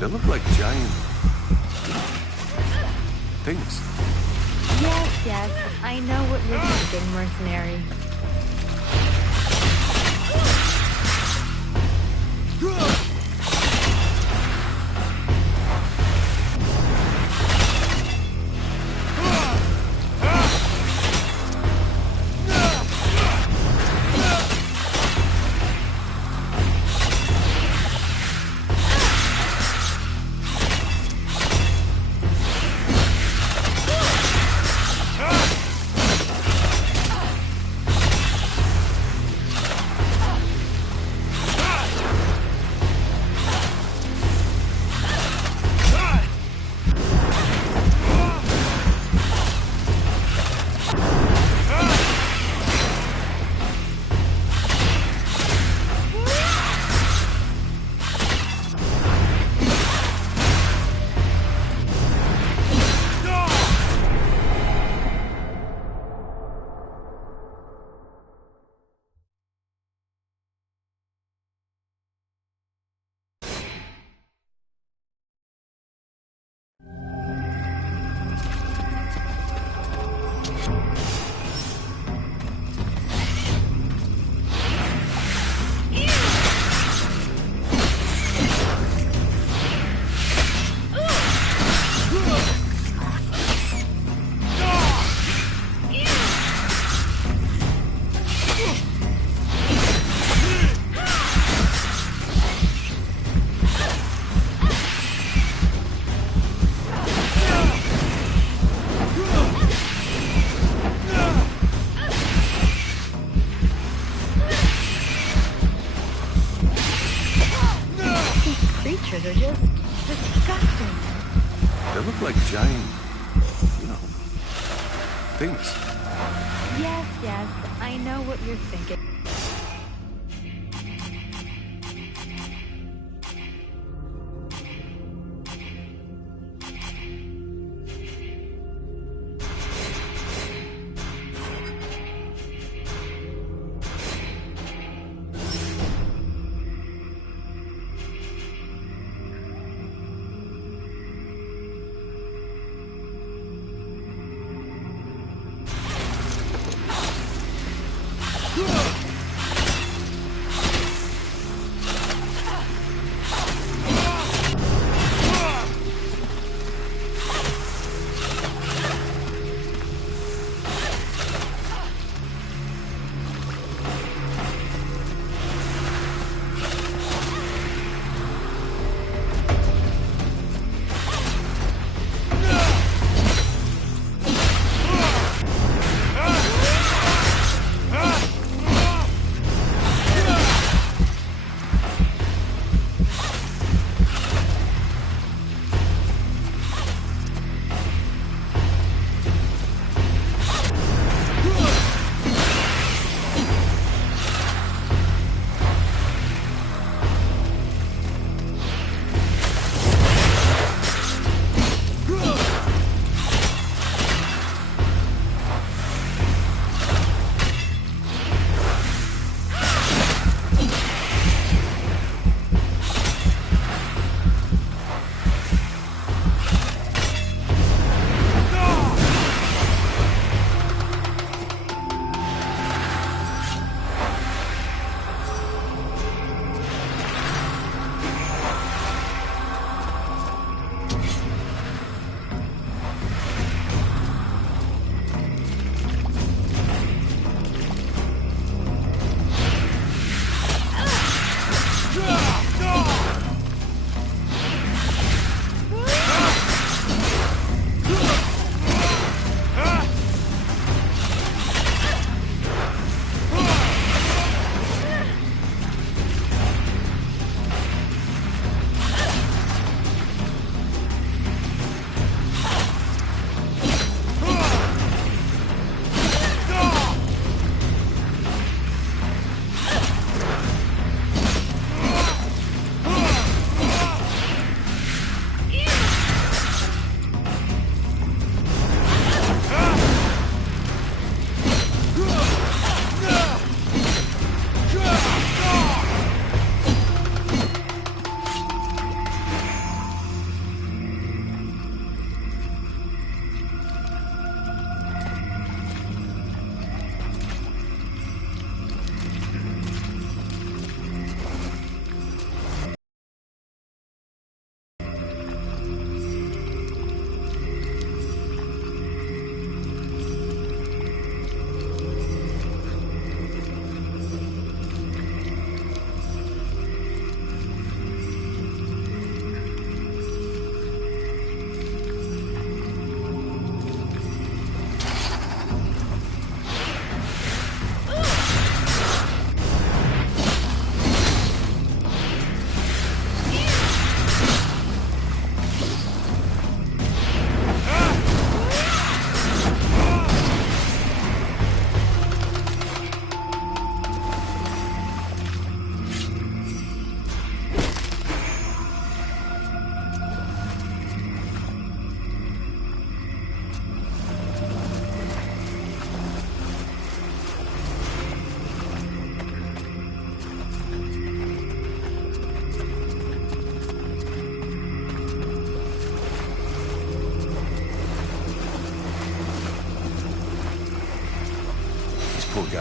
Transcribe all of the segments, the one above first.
They look like giant things. Yes, yes, I know what you're thinking, mercenary. Creatures are just disgusting. They look like giant, things. Yes, yes, I know what you're thinking. Ugh!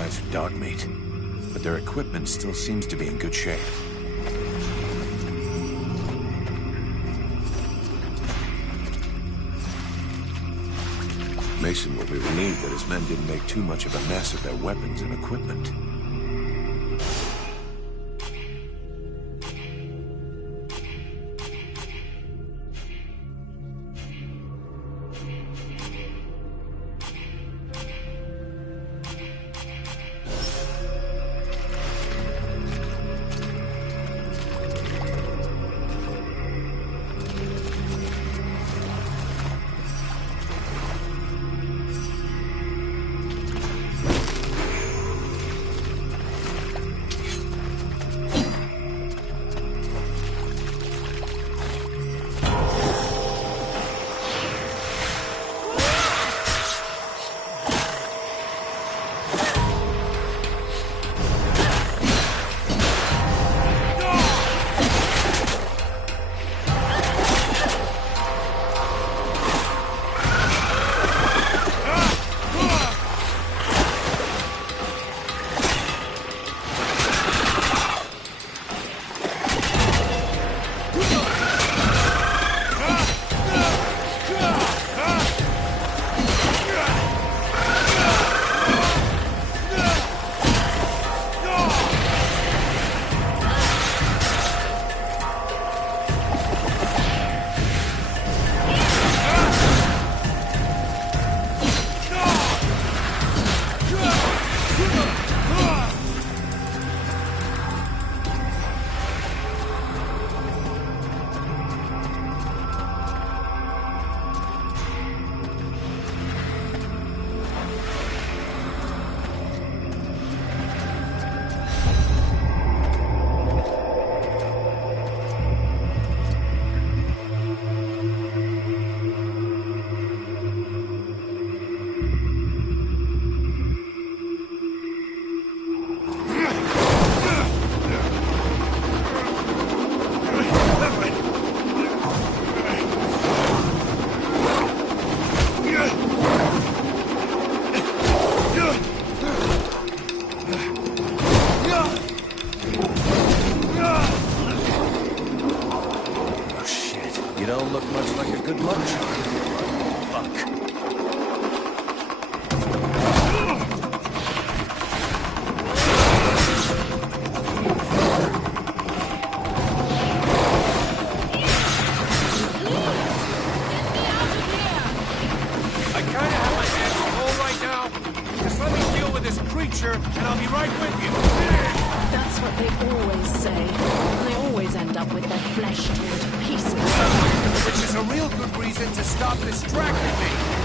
guys are dog meat, but their equipment still seems to be in good shape. Mason will be relieved that his men didn't make too much of a mess of their weapons and equipment. don't look much like a good lunch. Fuck. And I'll be right with you. That's what they always say. They always end up with their flesh torn to pieces. Which is a real good reason to stop distracting me.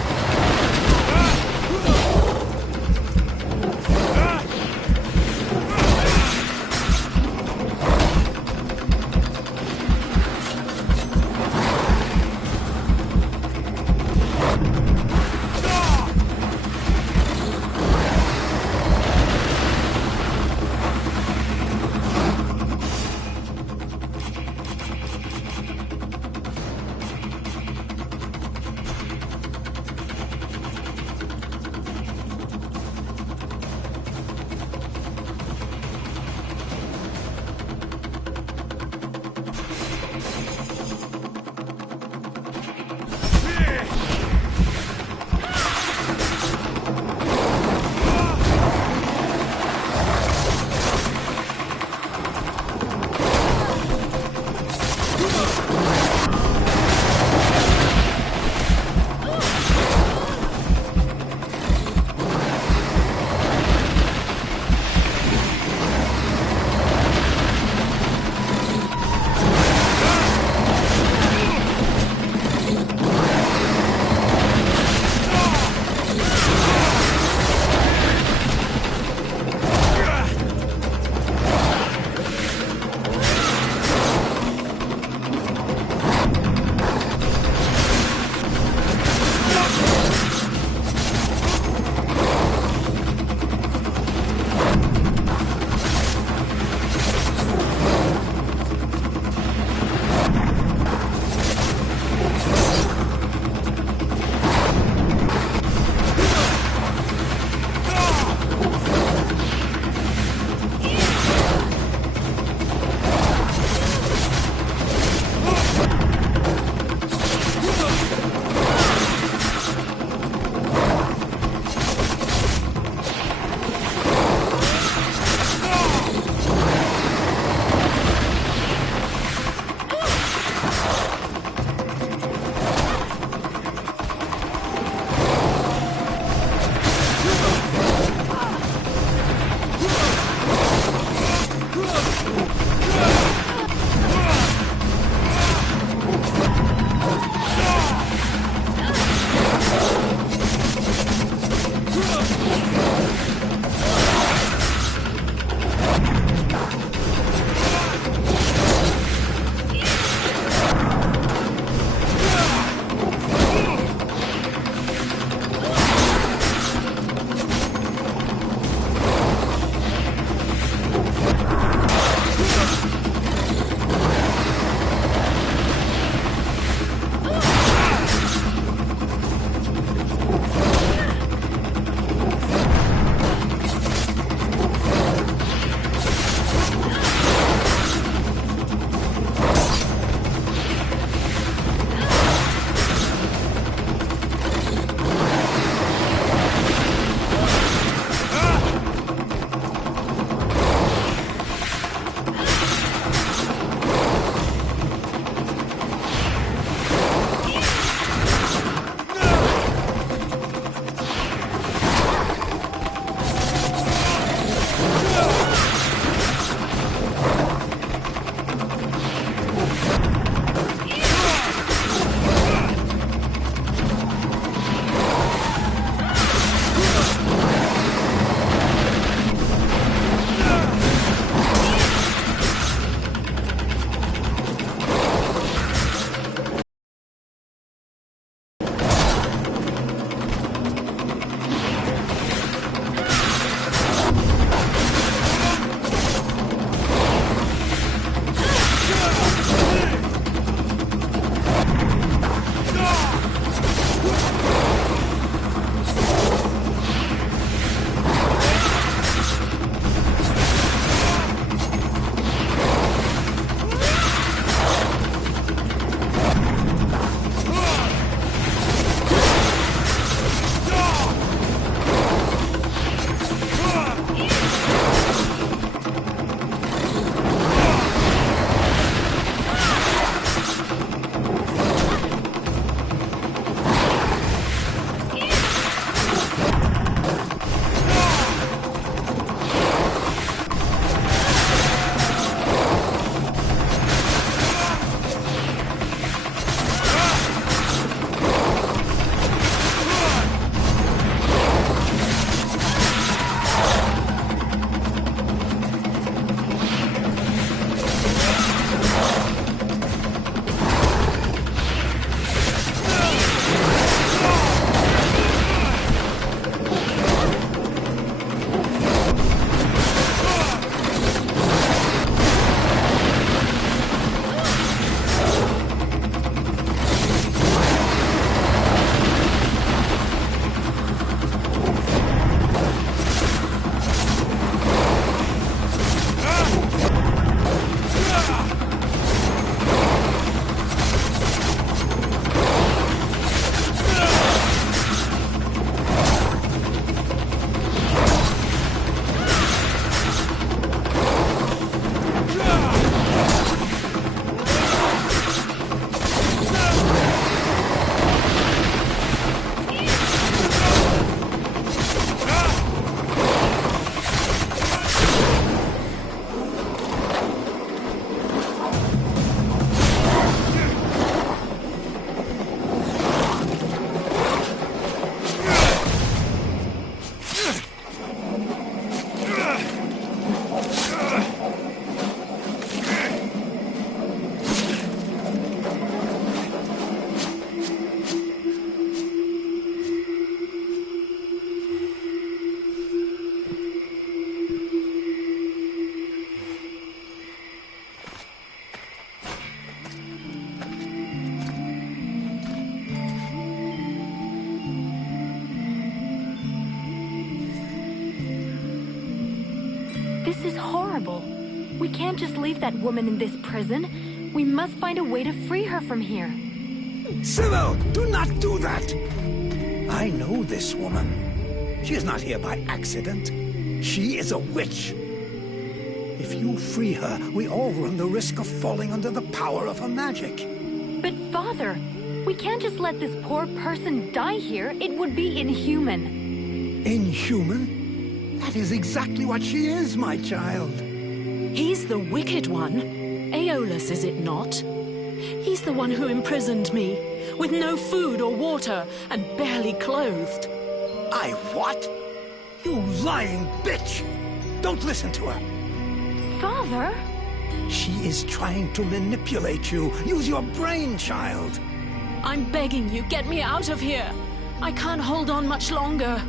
This is horrible. We can't just leave that woman in this prison. We must find a way to free her from here. Sybil, do not do that! I know this woman. She is not here by accident. She is a witch. If you free her, we all run the risk of falling under the power of her magic. But Father, we can't just let this poor person die here. It would be inhuman. Inhuman? That is exactly what she is, my child. He's the wicked one. Aeolus, is it not? He's the one who imprisoned me, with no food or water, and barely clothed. I what? You lying bitch! Don't listen to her. Father? She is trying to manipulate you. Use your brain, child. I'm begging you, get me out of here. I can't hold on much longer.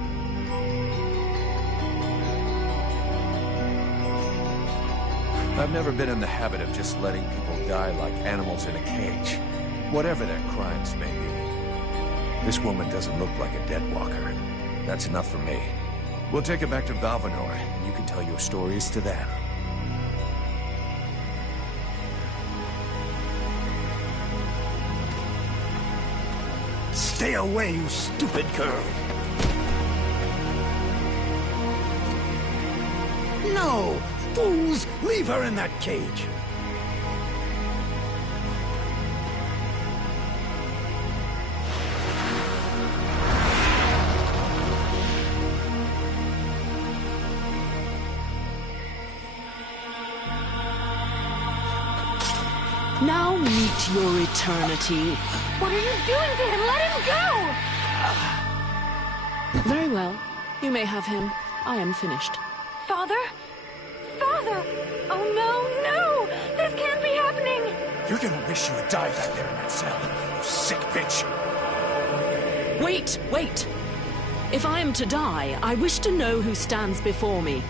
I've never been in the habit of just letting people die like animals in a cage, whatever their crimes may be. This woman doesn't look like a dead walker. That's enough for me. We'll take her back to Valvanor, and you can tell your stories to them. Stay away, you stupid girl. No! Fools! Leave her in that cage! Now meet your eternity. What are you doing to him? Let him go! Very well. You may have him. I am finished. Father? Father! Oh no, no! This can't be happening! You're gonna wish you had died back there in that cell, you sick bitch. Wait, wait! If I am to die, I wish to know who stands before me.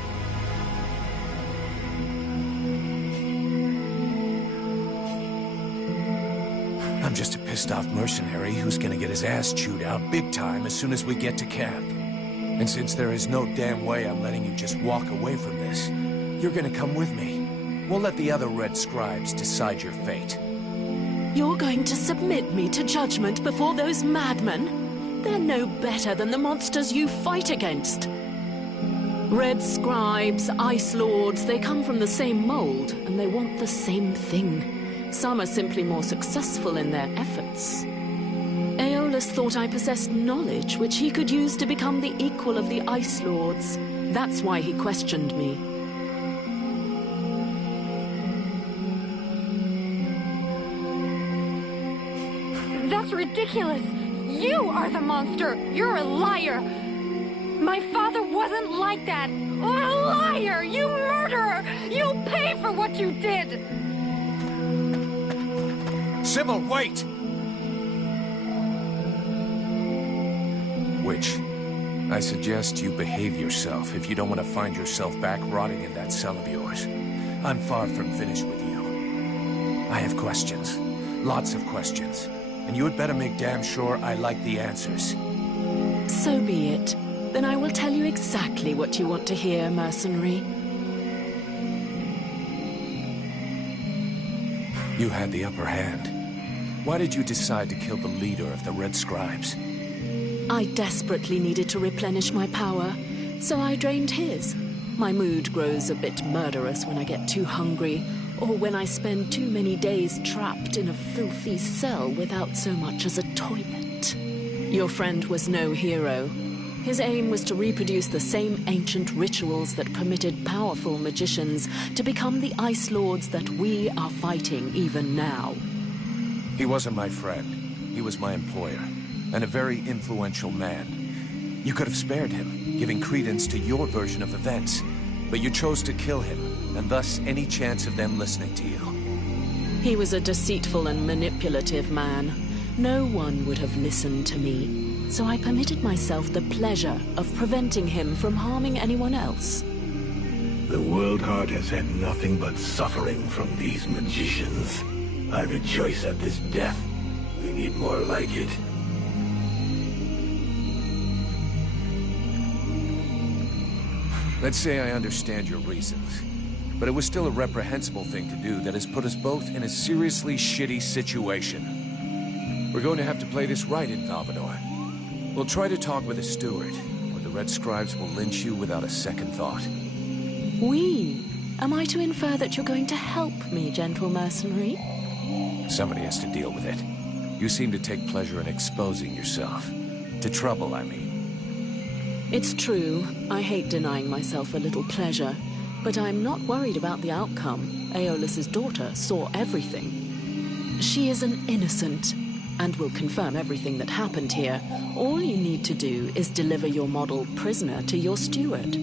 I'm just a pissed-off mercenary who's gonna get his ass chewed out big time as soon as we get to camp. And since there is no damn way I'm letting you just walk away from this, you're gonna come with me. We'll let the other Red Scribes decide your fate. You're going to submit me to judgment before those madmen? They're no better than the monsters you fight against. Red Scribes, Ice Lords, they come from the same mold, and they want the same thing. Some are simply more successful in their efforts. Aeolus thought I possessed knowledge which he could use to become the equal of the Ice Lords. That's why he questioned me. That's ridiculous! You are the monster! You're a liar! My father wasn't like that! A liar! You murderer! You'll pay for what you did! Sybil, wait! Witch, I suggest you behave yourself if you don't want to find yourself back rotting in that cell of yours. I'm far from finished with you. I have questions. Lots of questions. And you had better make damn sure I like the answers. So be it. Then I will tell you exactly what you want to hear, mercenary. You had the upper hand. Why did you decide to kill the leader of the Red Scribes? I desperately needed to replenish my power, so I drained his. My mood grows a bit murderous when I get too hungry, or when I spend too many days trapped in a filthy cell without so much as a toilet. Your friend was no hero. His aim was to reproduce the same ancient rituals that permitted powerful magicians to become the Ice Lords that we are fighting even now. He wasn't my friend. He was my employer, and a very influential man. You could have spared him, giving credence to your version of events, but you chose to kill him, and thus any chance of them listening to you. He was a deceitful and manipulative man. No one would have listened to me, so I permitted myself the pleasure of preventing him from harming anyone else. The World Heart has had nothing but suffering from these magicians. I rejoice at this death. We need more like it. Let's say I understand your reasons, but it was still a reprehensible thing to do that has put us both in a seriously shitty situation. We're going to have to play this right in Valvanor. We'll try to talk with the steward, or the Red Scribes will lynch you without a second thought. We? Am I to infer that you're going to help me, gentle mercenary? Somebody has to deal with it. You seem to take pleasure in exposing yourself. To trouble, I mean. It's true. I hate denying myself a little pleasure. But I'm not worried about the outcome. Aeolus's daughter saw everything. She is an innocent, and will confirm everything that happened here. All you need to do is deliver your model prisoner to your steward.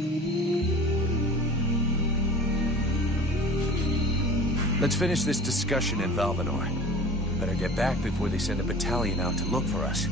Let's finish this discussion in Valvanor. Better get back before they send a battalion out to look for us.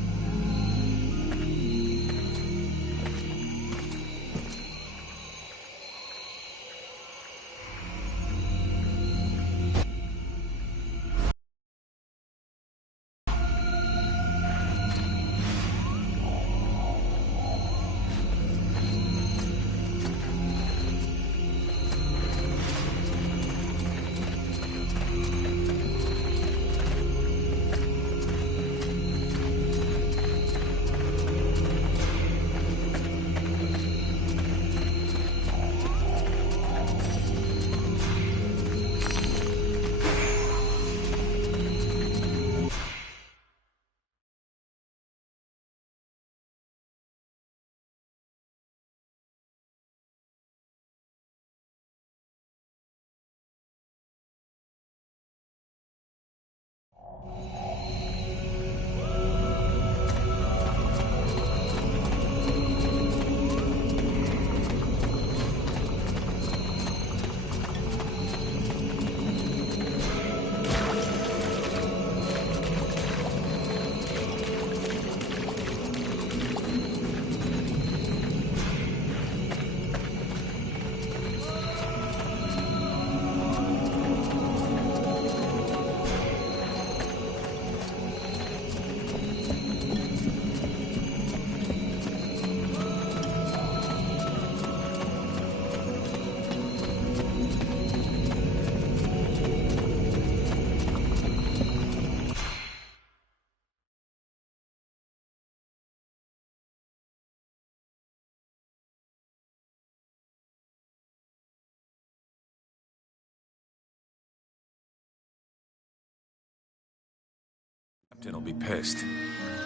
Captain will be pissed,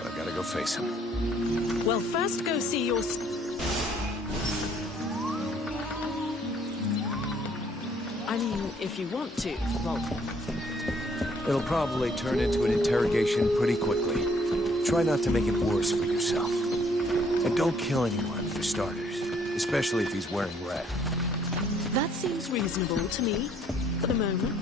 but I gotta go face him. Well, first go see your... I mean, if you want to, Vulcan. It'll probably turn into an interrogation pretty quickly. Try not to make it worse for yourself. And don't kill anyone, for starters. Especially if he's wearing red. That seems reasonable to me, for the moment.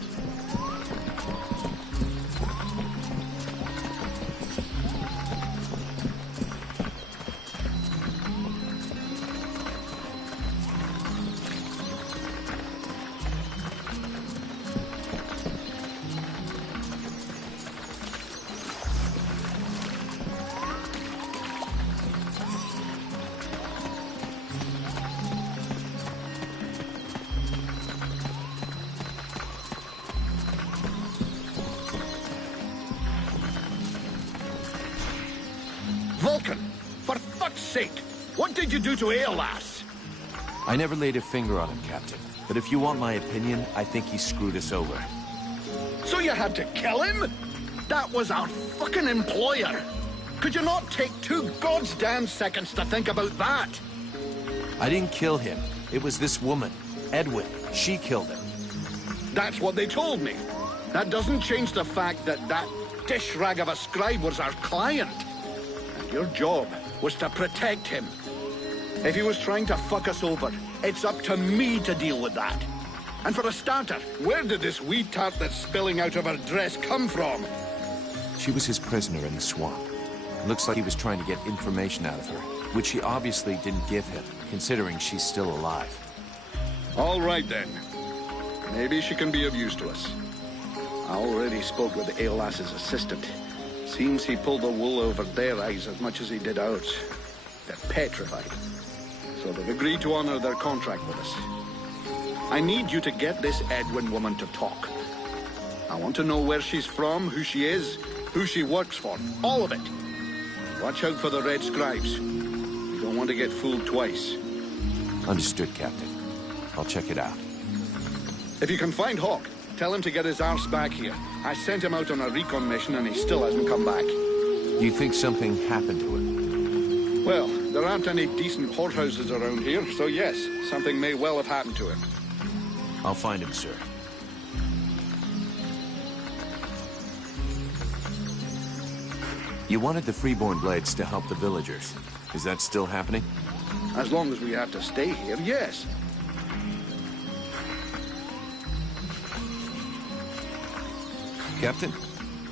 Vulcan, for fuck's sake, what did you do to Aeolas? I never laid a finger on him, Captain. But if you want my opinion, I think he screwed us over. So you had to kill him? That was our fucking employer. Could you not take 2 goddamn seconds to think about that? I didn't kill him. It was this woman, Edwin. She killed him. That's what they told me. That doesn't change the fact that that dish rag of a scribe was our client. And your job was to protect him. If he was trying to fuck us over, it's up to me to deal with that. And for a starter, where did this wee tart that's spilling out of her dress come from? She was his prisoner in the swamp. Looks like he was trying to get information out of her, which he obviously didn't give him, considering she's still alive. All right, then. Maybe she can be of use to us. I already spoke with Aeolas's assistant. Seems he pulled the wool over their eyes as much as he did ours. They're petrified. So they've agreed to honor their contract with us. I need you to get this Edwin woman to talk. I want to know where she's from, who she is, who she works for. All of it. Watch out for the red scribes. You don't want to get fooled twice. Understood, Captain. I'll check it out. If you can find Hawk, tell him to get his arse back here. I sent him out on a recon mission and he still hasn't come back. You think something happened to him? Well, there aren't any decent whorehouses around here, so yes, something may well have happened to him. I'll find him, sir. You wanted the Freeborn Blades to help the villagers. Is that still happening? As long as we have to stay here, yes. Captain,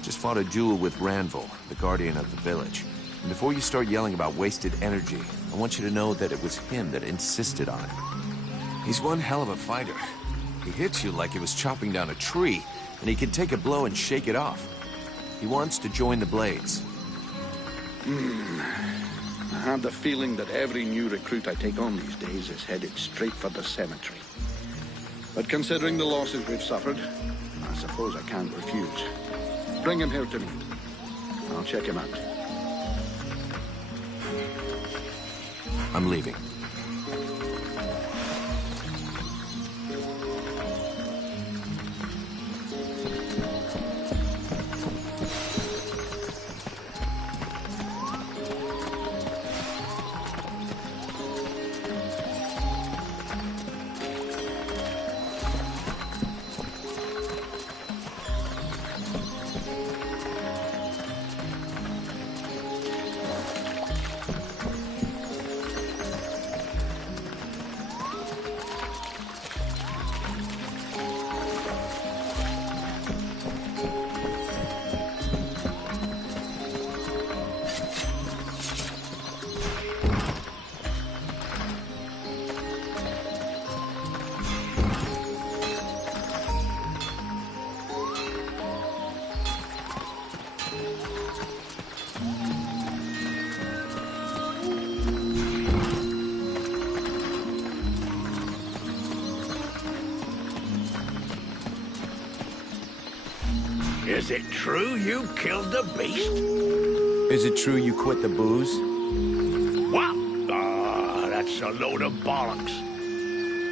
just fought a duel with Ranvil, the guardian of the village. And before you start yelling about wasted energy, I want you to know that it was him that insisted on it. He's one hell of a fighter. He hits you like he was chopping down a tree, and he can take a blow and shake it off. He wants to join the Blades. I have the feeling that every new recruit I take on these days is headed straight for the cemetery. But considering the losses we've suffered, I suppose I can't refuse. Bring him here to me. I'll check him out. I'm leaving. Is it true you killed the beast? Is it true you quit the booze? What? Ah, that's a load of bollocks.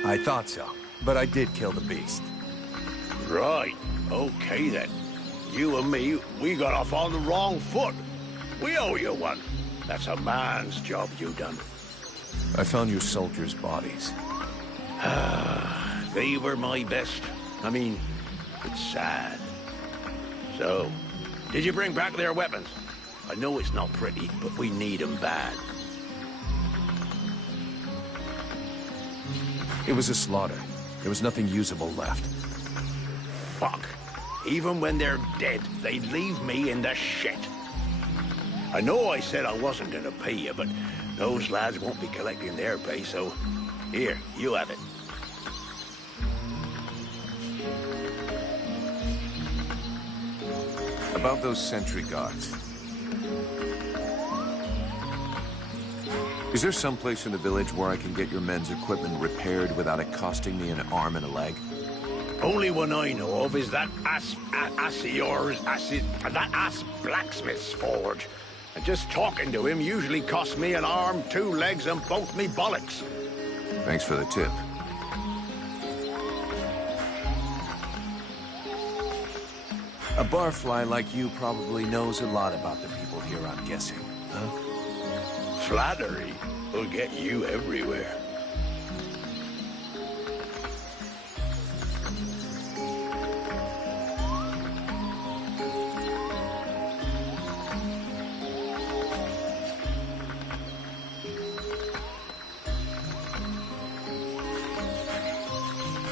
I thought so, but I did kill the beast. Right. Okay, then. You and me, we got off on the wrong foot. We owe you one. That's a man's job you done. I found your soldiers' bodies. They were my best. I mean, it's sad. So, did you bring back their weapons? I know it's not pretty, but we need them bad. It was a slaughter. There was nothing usable left. Fuck. Even when they're dead, they leave me in the shit. I know I said I wasn't gonna pay you, but those lads won't be collecting their pay, so here, you have it. About those sentry guards. Is there some place in the village where I can get your men's equipment repaired without it costing me an arm and a leg? Only one I know of is that ass blacksmith's forge. And just talking to him usually costs me an arm, 2 legs, and both me bollocks. Thanks for the tip. A barfly like you probably knows a lot about the people here, I'm guessing, huh? Flattery will get you everywhere.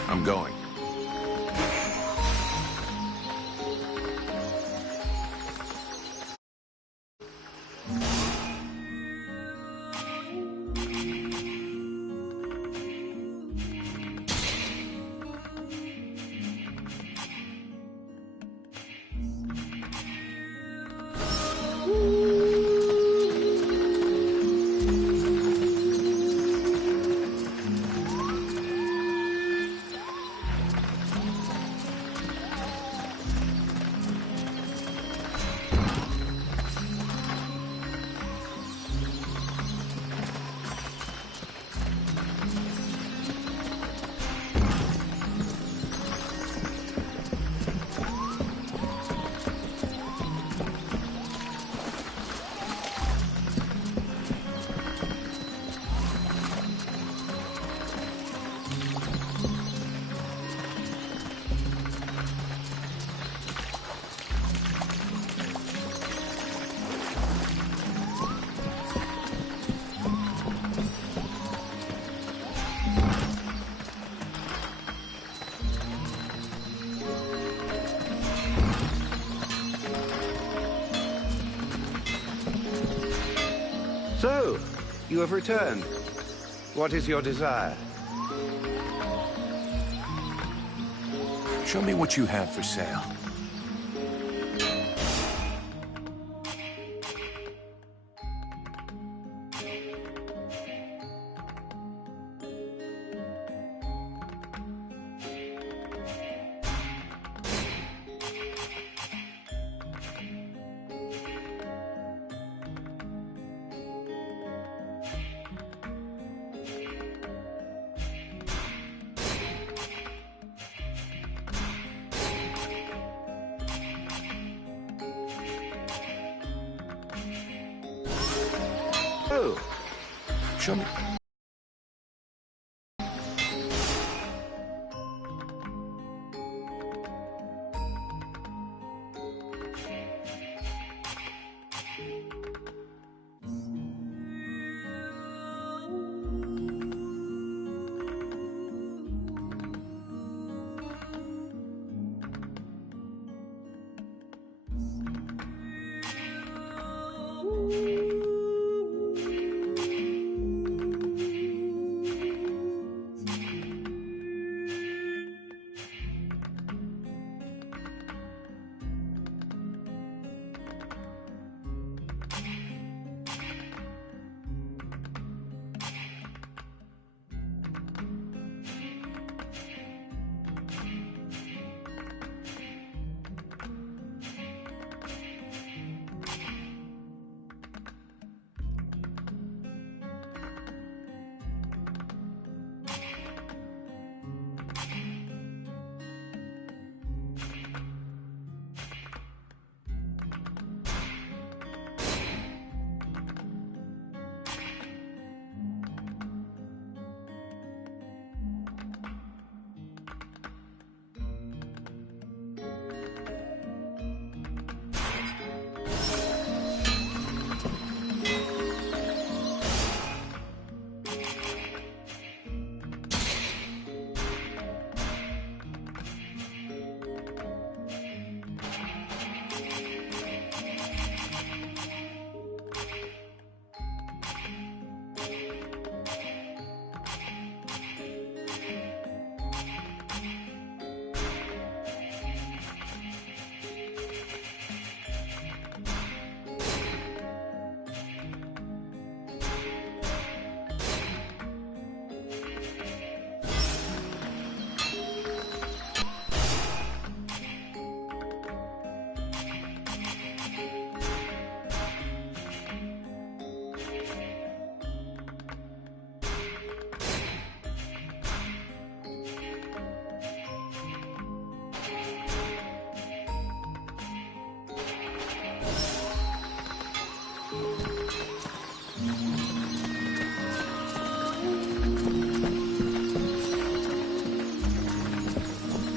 I'm going. So, you have returned. What is your desire? Show me what you have for sale. Oh, Show me.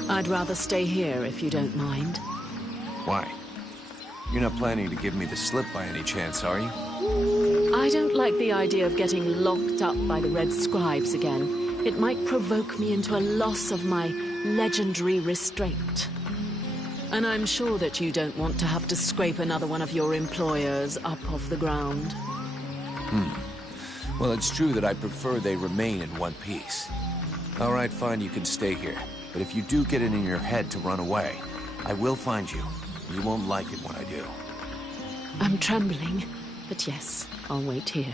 I'd rather stay here if you don't mind. Why? You're not planning to give me the slip by any chance, are you? I don't like the idea of getting locked up by the Red Scribes again. It might provoke me into a loss of my legendary restraint. And I'm sure that you don't want to have to scrape another one of your employers up off the ground. Well, it's true that I prefer they remain in one piece. All right, fine, you can stay here. But if you do get it in your head to run away, I will find you. You won't like it when I do. I'm trembling, but yes, I'll wait here.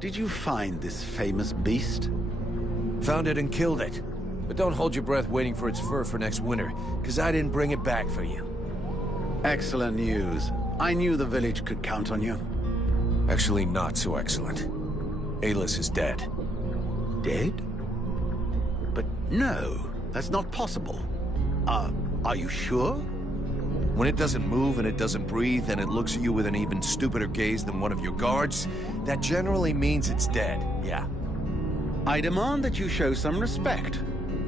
Did you find this famous beast? Found it and killed it. But don't hold your breath waiting for its fur for next winter, because I didn't bring it back for you. Excellent news. I knew the village could count on you. Actually, not so excellent. Alis is dead. Dead? But no, that's not possible. Are you sure? When it doesn't move and it doesn't breathe and it looks at you with an even stupider gaze than one of your guards, that generally means it's dead, yeah. I demand that you show some respect.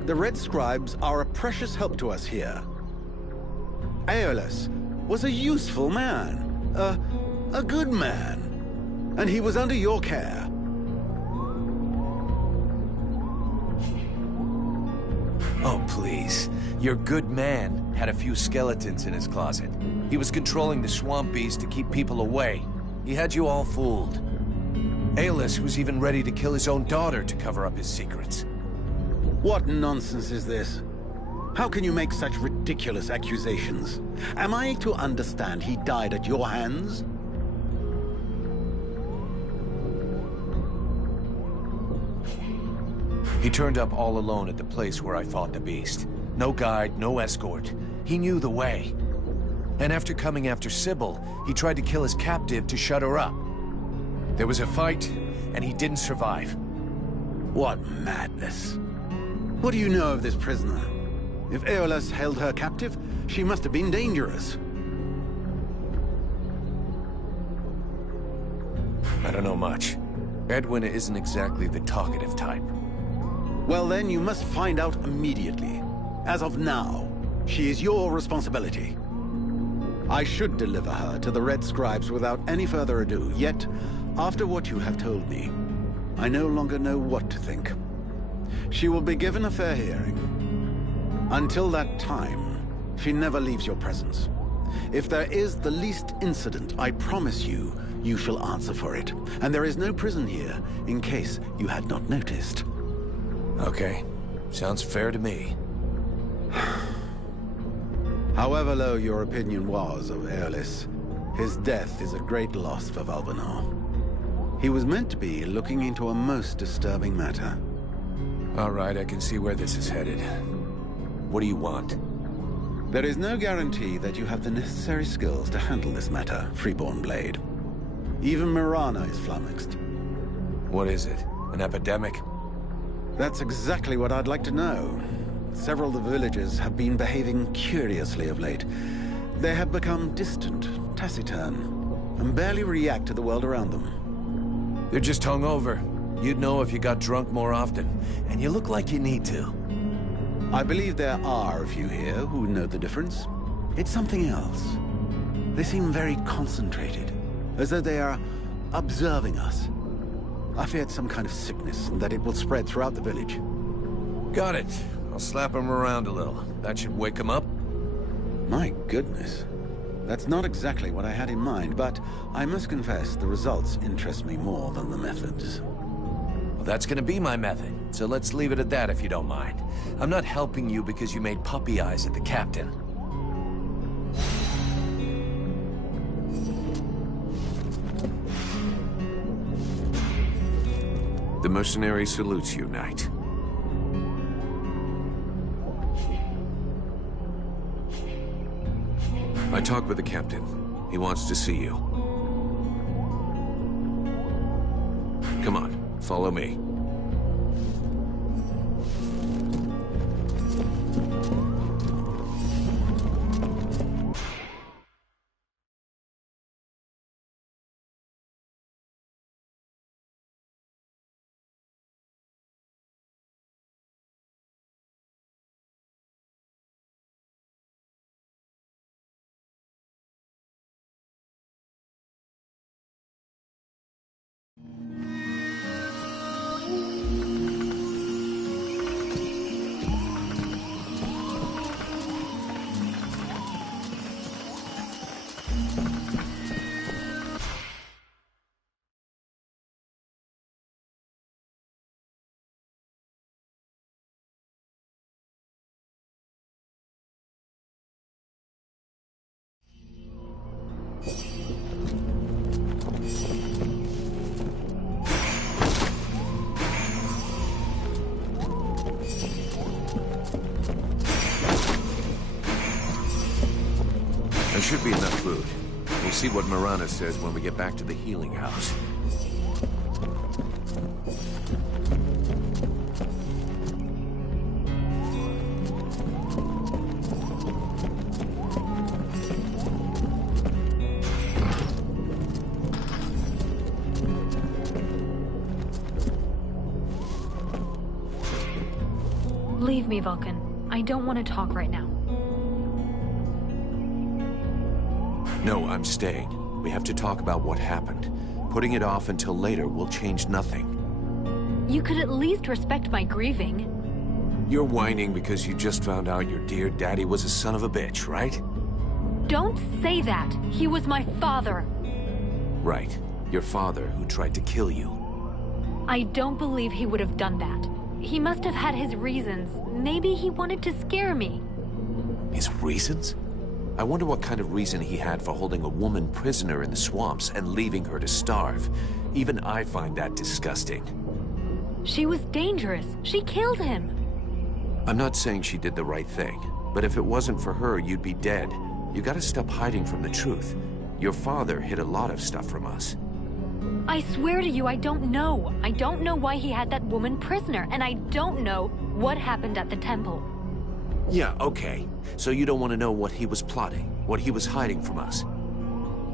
The Red Scribes are a precious help to us here. Aeolus, was a useful man. A good man. And he was under your care. Oh, please. Your good man had a few skeletons in his closet. He was controlling the swamp bees to keep people away. He had you all fooled. Aeolus was even ready to kill his own daughter to cover up his secrets. What nonsense is this? How can you make such ridiculous accusations? Am I to understand he died at your hands? He turned up all alone at the place where I fought the beast. No guide, no escort. He knew the way. And after coming after Sybil, he tried to kill his captive to shut her up. There was a fight, and he didn't survive. What madness. What do you know of this prisoner? If Aeolus held her captive, she must have been dangerous. I don't know much. Edwin isn't exactly the talkative type. Well then, you must find out immediately. As of now, she is your responsibility. I should deliver her to the Red Scribes without any further ado, yet, after what you have told me, I no longer know what to think. She will be given a fair hearing. Until that time, she never leaves your presence. If there is the least incident, I promise you, you shall answer for it. And there is no prison here, in case you had not noticed. Okay. Sounds fair to me. However low your opinion was of Aeolus, his death is a great loss for Valvenar. He was meant to be looking into a most disturbing matter. All right, I can see where this is headed. What do you want? There is no guarantee that you have the necessary skills to handle this matter, Freeborn Blade. Even Mirana is flummoxed. What is it? An epidemic? That's exactly what I'd like to know. Several of the villagers have been behaving curiously of late. They have become distant, taciturn, and barely react to the world around them. They're just hungover. You'd know if you got drunk more often, and you look like you need to. I believe there are a few here who know the difference. It's something else. They seem very concentrated, as though they are observing us. I feared some kind of sickness, and that it will spread throughout the village. Got it. I'll slap them around a little. That should wake them up. My goodness. That's not exactly what I had in mind, but I must confess the results interest me more than the methods. Well, that's gonna be my method, so let's leave it at that if you don't mind. I'm not helping you because you made puppy eyes at the captain. The mercenary salutes you, knight. I talked with the captain. He wants to see you. Come on, follow me. There should be enough food. We'll see what Mirana says when we get back to the healing house. Leave me, Vulcan. I don't want to talk right now. No, I'm staying. We have to talk about what happened. Putting it off until later will change nothing. You could at least respect my grieving. You're whining because you just found out your dear daddy was a son of a bitch, right? Don't say that. He was my father. Right. Your father who tried to kill you. I don't believe he would have done that. He must have had his reasons. Maybe he wanted to scare me. His reasons? I wonder what kind of reason he had for holding a woman prisoner in the swamps and leaving her to starve. Even I find that disgusting. She was dangerous. She killed him. I'm not saying she did the right thing, but if it wasn't for her, you'd be dead. You gotta stop hiding from the truth. Your father hid a lot of stuff from us. I swear to you, I don't know. I don't know why he had that woman prisoner, and I don't know what happened at the temple. Yeah, okay. So you don't want to know what he was plotting, what he was hiding from us?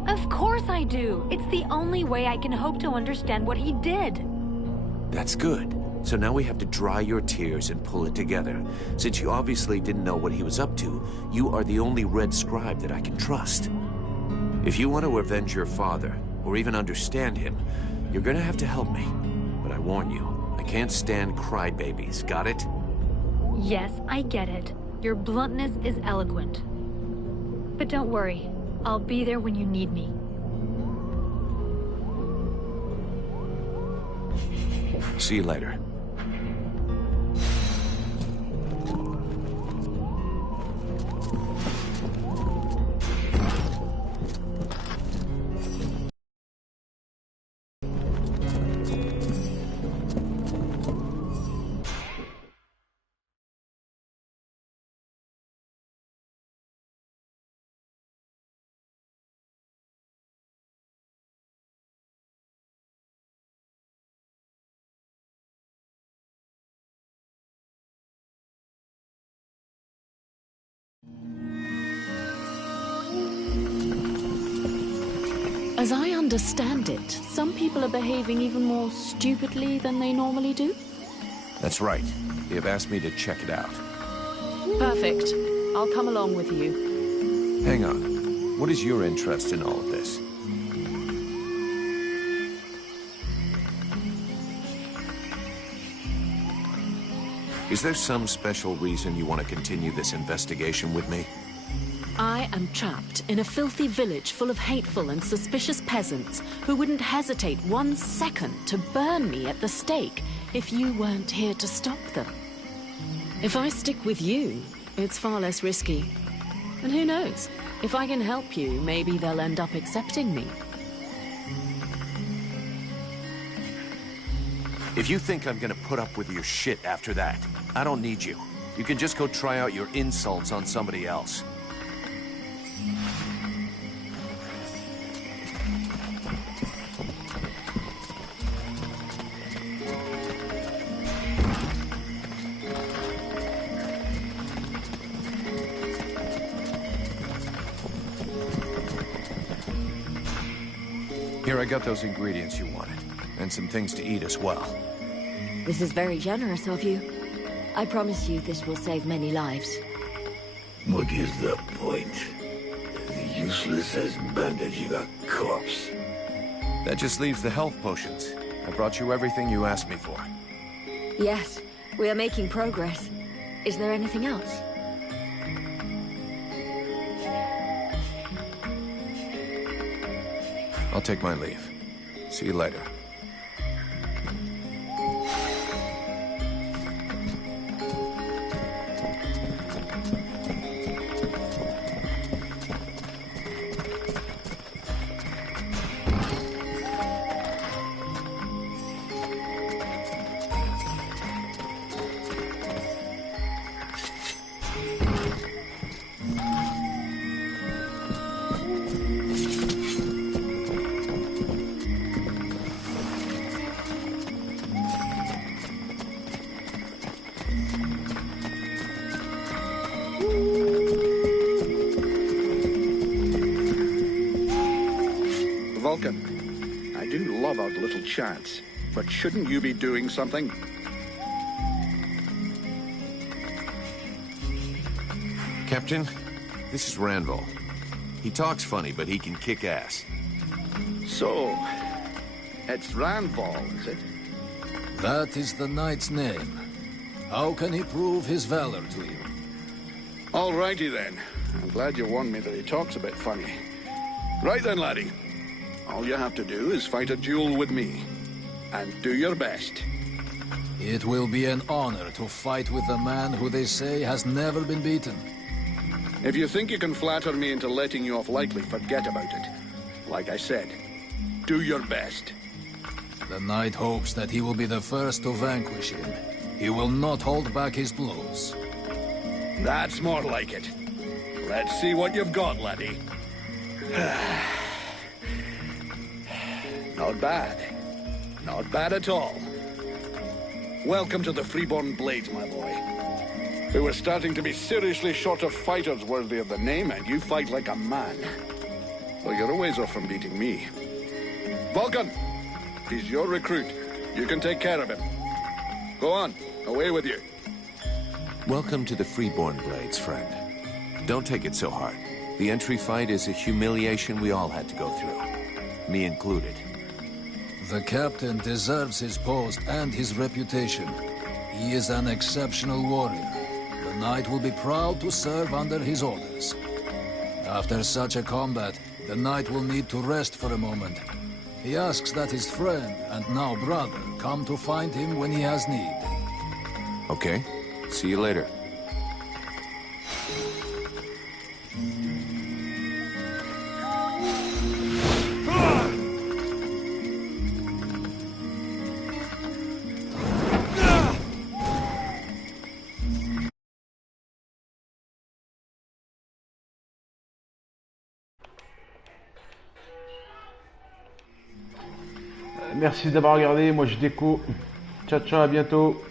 Of course I do. It's the only way I can hope to understand what he did. That's good. So now we have to dry your tears and pull it together. Since you obviously didn't know what he was up to, you are the only Red Scribe that I can trust. If you want to avenge your father, or even understand him, you're gonna have to help me. But I warn you, I can't stand crybabies, got it? Yes, I get it. Your bluntness is eloquent. But don't worry, I'll be there when you need me. See you later. As I understand it, some people are behaving even more stupidly than they normally do. That's right. They have asked me to check it out. Perfect. I'll come along with you. Hang on. What is your interest in all of this? Is there some special reason you want to continue this investigation with me? I am trapped in a filthy village full of hateful and suspicious peasants who wouldn't hesitate 1 second to burn me at the stake if you weren't here to stop them. If I stick with you, it's far less risky. And who knows? If I can help you, maybe they'll end up accepting me. If you think I'm gonna put up with your shit after that, I don't need you. You can just go try out your insults on somebody else. Here, I got those ingredients you wanted, and some things to eat as well. This is very generous of you. I promise you this will save many lives. What is the point? As useless as bandaging a corpse. That just leaves the health potions. I brought you everything you asked me for. Yes, we are making progress. Is there anything else? I'll take my leave. See you later. Vulcan, I do love our little chats, but shouldn't you be doing something? Captain, this is Randall. He talks funny, but he can kick ass. So, it's Randval, is it? That is the knight's name. How can he prove his valor to you? Alrighty then. I'm glad you warned me that he talks a bit funny. Right then, laddie. All you have to do is fight a duel with me. And do your best. It will be an honor to fight with a man who they say has never been beaten. If you think you can flatter me into letting you off lightly, forget about it. Like I said, do your best. The knight hopes that he will be the first to vanquish him. He will not hold back his blows. That's more like it. Let's see what you've got, laddie. Not bad. Not bad at all. Welcome to the Freeborn Blades, my boy. We were starting to be seriously short of fighters worthy of the name, and you fight like a man. Well, you're a ways off from beating me. Vulcan! He's your recruit. You can take care of him. Go on. Away with you. Welcome to the Freeborn Blades, friend. Don't take it so hard. The entry fight is a humiliation we all had to go through. Me included. The captain deserves his post and his reputation. He is an exceptional warrior. The knight will be proud to serve under his orders. After such a combat, the knight will need to rest for a moment. He asks that his friend, and now brother, come to find him when he has need. Okay. See you later. Merci d'avoir regardé, moi je déco. Ciao ciao, à bientôt.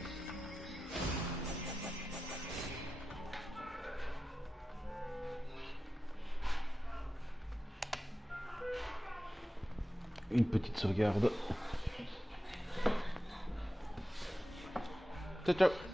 Une petite sauvegarde. Ciao ciao.